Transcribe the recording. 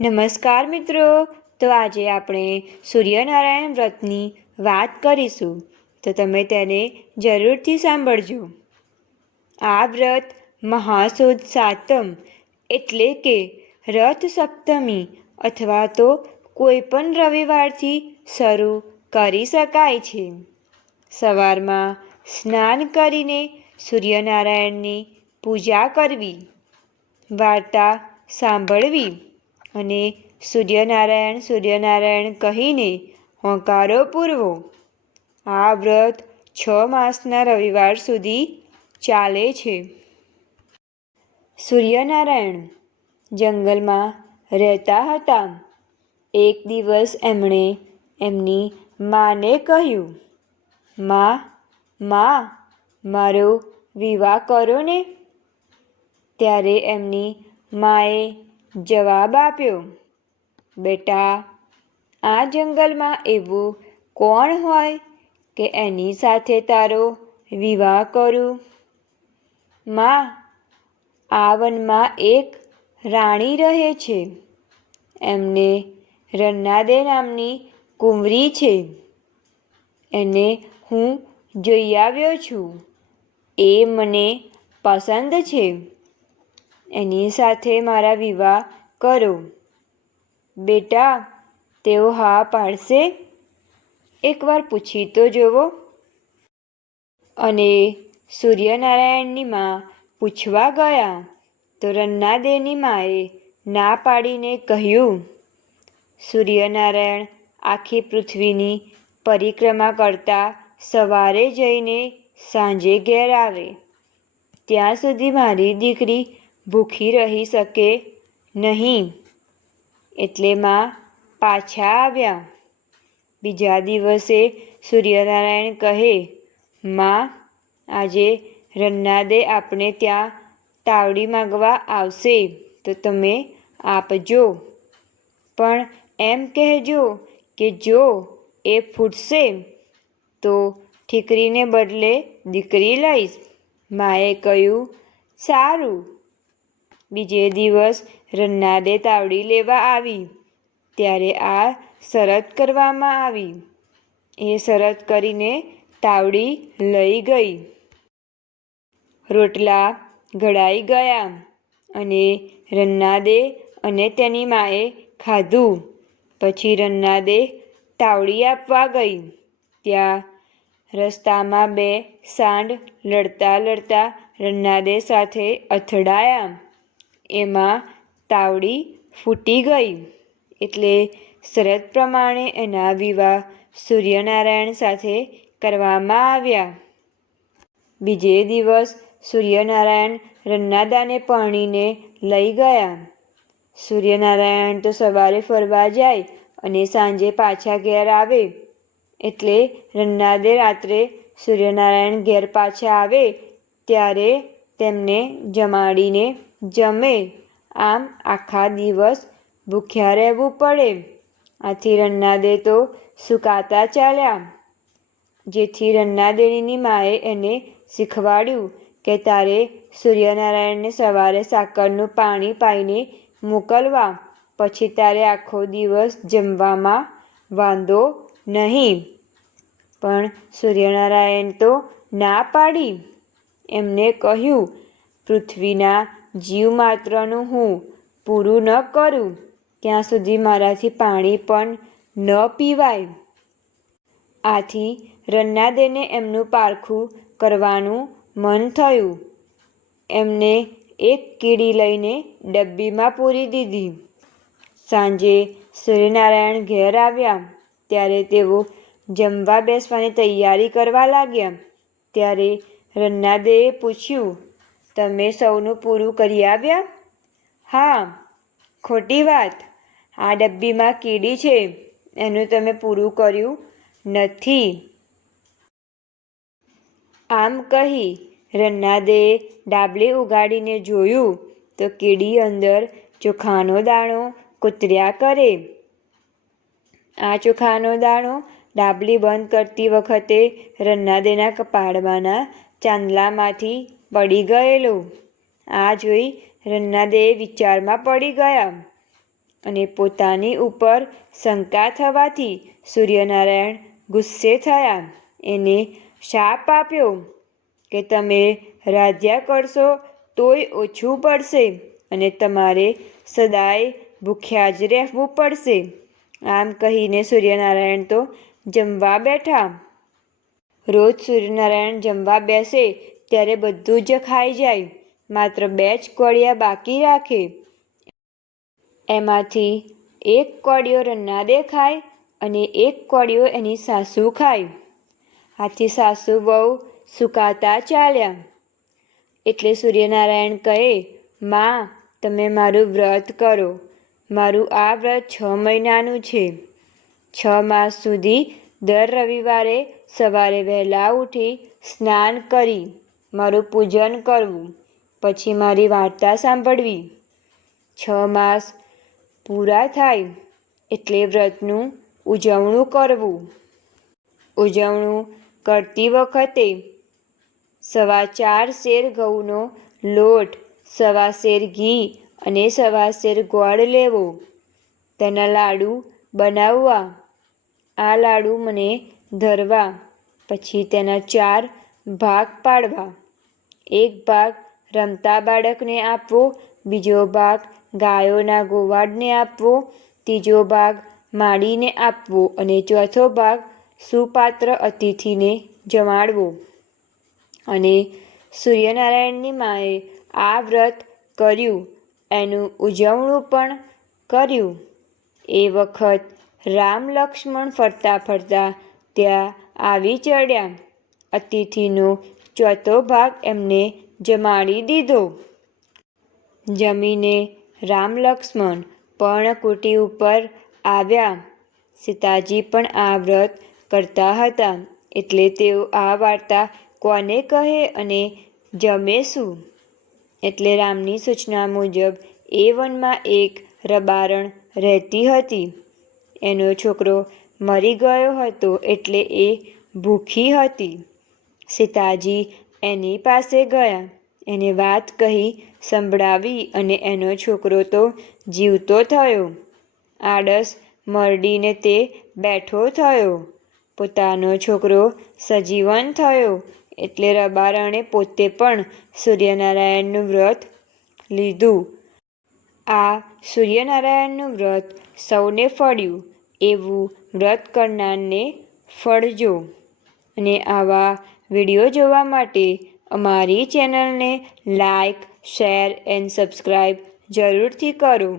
નમસ્કાર મિત્રો, તો આજે આપણે સૂર્યનારાયણ વ્રતની વાત કરીશું, તો તમે તેને જરૂરથી સાંભળજો. આ વ્રત મહાસુદ સાતમ એટલે કે રથ સપ્તમી અથવા તો કોઈ પણ રવિવારથી શરૂ કરી શકાય છે. સવારમાં સ્નાન કરીને સૂર્યનારાયણની પૂજા કરવી, વાર્તા સાંભળવી અને સૂર્યનારાયણ કહીને હોંકારો પૂરવો. આ વ્રત 6 માસના રવિવાર સુધી ચાલે છે. સૂર્યનારાયણ જંગલમાં રહેતા હતા. એક દિવસ એમણે એમની માને કહ્યું, માં, મારો વિવાહ કરો ને. ત્યારે એમની માએ જવાબ આપ્યો, બેટા, આ જંગલમાં એવું કોણ હોય કે એની સાથે તારો વિવાહ કરું? માં, આ વનમાં એક રાણી રહે છે. એમને રન્નાદે નામની કુંવરી છે. એને હું જોઈ આવ્યો છું. એ મને પસંદ છે. એની સાથે મારા વિવાહ કરો. બેટા, તેઓ હા પાડશે? એકવાર પૂછી તો જુઓ. અને સૂર્યનારાયણની મા પૂછવા ગયા તો રન્નાદેની માએ ના પાડીને કહ્યું, સૂર્યનારાયણ આખી પૃથ્વીની પરિક્રમા કરતા સવારે જઈને સાંજે ઘેર આવે. ત્યાં સુધી મારી દીકરી ભૂખી રહી શકે નહીં. એટલે માં પાછા આવ્યા. બીજા દિવસે સૂર્યનારાયણ કહે, માં, આજે રન્નાદે આપણે ત્યાં તાવડી માંગવા આવશે તો તમે આપજો. પણ એમ કહેજો કે જો એ ફૂટશે તો ઠીકરીને બદલે દીકરી લઈશ. માએ કહ્યું, સારું. બીજે દિવસ રન્નાદે તાવડી લેવા આવી ત્યારે આ શરત કરવામાં આવી. એ શરત કરીને તાવડી લઈ ગઈ. રોટલા ઘડાઈ ગયા અને રન્નાદે અને તેની માએ ખાધું. પછી રન્નાદે તાવડી આપવા ગઈ. ત્યાં રસ્તામાં 2 સાંઢ લડતા રન્નાદે સાથે અથડાયા. એમાં તાવડી ફૂટી ગઈ. એટલે શરત પ્રમાણે એના વિવાહ સૂર્યનારાયણ સાથે કરવામાં આવ્યા. બીજે દિવસ સૂર્યનારાયણ રન્નાદાને પરણીને લઈ ગયા. સૂર્યનારાયણ તો સવારે ફરવા જાય અને સાંજે પાછા ઘેર આવે. એટલે રન્નાદે રાત્રે સૂર્યનારાયણ ઘેર પાછા આવે ત્યારે તેમને જમાડીને જમે. આમ આખા દિવસ ભૂખ્યા રહેવું પડે. આથી રન્નાદે તો સૂકાતા ચાલ્યા. જેથી રન્નાદેની માએ એને શીખવાડ્યું કે તારે સૂર્યનારાયણને સવારે સાકરનું પાણી પાઈને મોકલવા. પછી તારે આખો દિવસ જમવામાં વાંધો નહીં. પણ સૂર્યનારાયણ તો ના પાડી. એમને કહ્યું, પૃથ્વીના જીવમાત્રનું હું પૂરું ન કરું ત્યાં સુધી મારાથી પાણી પણ ન પીવાય. આથી રન્નાદેને એમનું પારખું કરવાનું મન થયું. એમને એક કીડી લઈને ડબ્બીમાં પૂરી દીધી. સાંજે સૂર્યનારાયણ ઘેર આવ્યા ત્યારે તેઓ જમવા બેસવાની તૈયારી કરવા લાગ્યા. ત્યારે રન્નાદેએ પૂછ્યું, તમે સૌનું પૂરું કરી આવ્યા? હા. ખોટી વાત. આ ડબ્બીમાં કીડી છે, એનું તમે પૂરું કર્યું નથી. આમ કહી રન્નાદેએ ડાબલી ઉગાડીને જોયું તો કીડી અંદર ચોખાનો દાણો કૂતર્યા કરે. આ ચોખાનો દાણો ડાબલી બંધ કરતી વખતે રન્નાદેના કપાળમાંના ચાંદલામાંથી પડી ગયેલો. આ જોઈ રન્નાદે વિચારમાં પડી ગયા અને પોતાની ઉપર શંકા થવાથી સૂર્યનારાયણ ગુસ્સે થયા. એને શાપ આપ્યો કે તમે રાજ્યા કરશો તોય ઓછું પડશે અને તમારે સદાય ભૂખ્યા જ રહેવું પડશે. આમ કહીને સૂર્યનારાયણ તો જમવા બેઠા. રોજ સૂર્યનારાયણ જમવા બેસે ત્યારે બધું જ ખાઈ જાય, માત્ર 2 જ કોળિયા બાકી રાખે. એમાંથી એક કોળિયો રન્નાદે ખાય અને એક કોળિયો એની સાસુ ખાય. આથી સાસુ વહુ સુકાતા ચાલ્યા. એટલે સૂર્યનારાયણ કહે, માં, તમે મારું વ્રત કરો. મારું આ વ્રત 6 મહિનાનું છે. 6 માસ સુધી દર રવિવારે સવારે વહેલા ઉઠી સ્નાન કરી મારું પૂજન કરવું, પછી મારી વાર્તા સાંભળવી. 6 માસ પૂરા થાય એટલે વ્રતનું ઉજવણું કરવું. ઉજવણું કરતી વખતે 4.25 શેર ઘઉંનો લોટ, 1.25 શેર ઘી અને 1.25 શેર ગોળ લેવો. તેના લાડુ બનાવવા. આ લાડુ મને ધરવા. પછી તેના 4 ભાગ પાડવા. એક ભાગ રમતા બાળકને આપવો, બીજો ભાગ ગાયોના ગોવાળને આપવો, ત્રીજો ભાગ માડીને આપવો અને ચોથો ભાગ સુપાત્ર અતિથિને જમાડવો. અને સૂર્યનારાયણની માએ આ વ્રત કર્યું એનું ઉજવણું પણ કર્યું. એ વખત રામ લક્ષ્મણ ફરતા ફરતા ત્યાં આવી ચડ્યા. અતિથિનો ચોથો ભાગ એમને જમાડી દીધો. જમીને રામ લક્ષ્મણ પર્ણકુટી ઉપર આવ્યા. સીતાજી પણ આ વ્રત કરતા હતા, એટલે તેઓ આ વાર્તા કોને કહે અને જમે શું? એટલે રામની સૂચના મુજબ એ વનમાં એક રબારણ રહેતી હતી. એનો છોકરો મરી ગયો હતો એટલે એ ભૂખી હતી. સીતાજી એની પાસે ગયા, એને વાત કહી સંભળાવી અને એનો છોકરો તો જીવતો થયો. આળસ મરડીને તે બેઠો થયો. પોતાનો છોકરો સજીવન થયો. એટલે રબારણે પોતે પણ સૂર્યનારાયણનું વ્રત લીધું. આ સૂર્યનારાયણનું વ્રત સૌને ફળ્યું એવું વ્રત કરનારને ફળજો. અને આવા વિડીયો જોવા માટે અમારી ચેનલને લાઈક, શેર એન્ડ સબસ્ક્રાઈબ જરૂરથી કરો.